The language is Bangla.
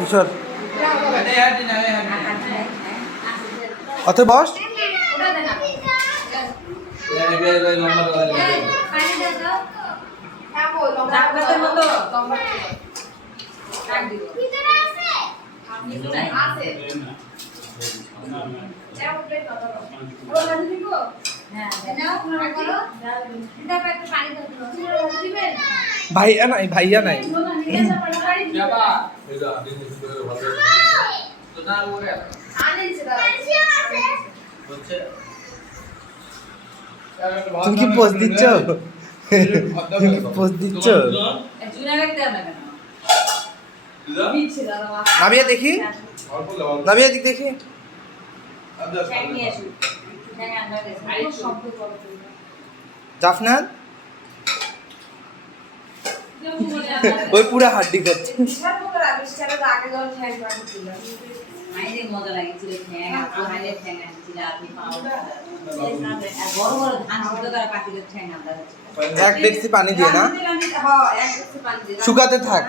ঈশ্বর অত বস ভাইয়া নাই ভাইয়া নাই তুমি কি পোস্ট দিচ্ছ পোস্ট দিচ্ছ নাবিয়া দেখি নাবিয়া দিক দেখি জাফনান ওই পুরো হাড্ডি করছে এক ডেকসি পানি দিয়ে না শুকাতে থাক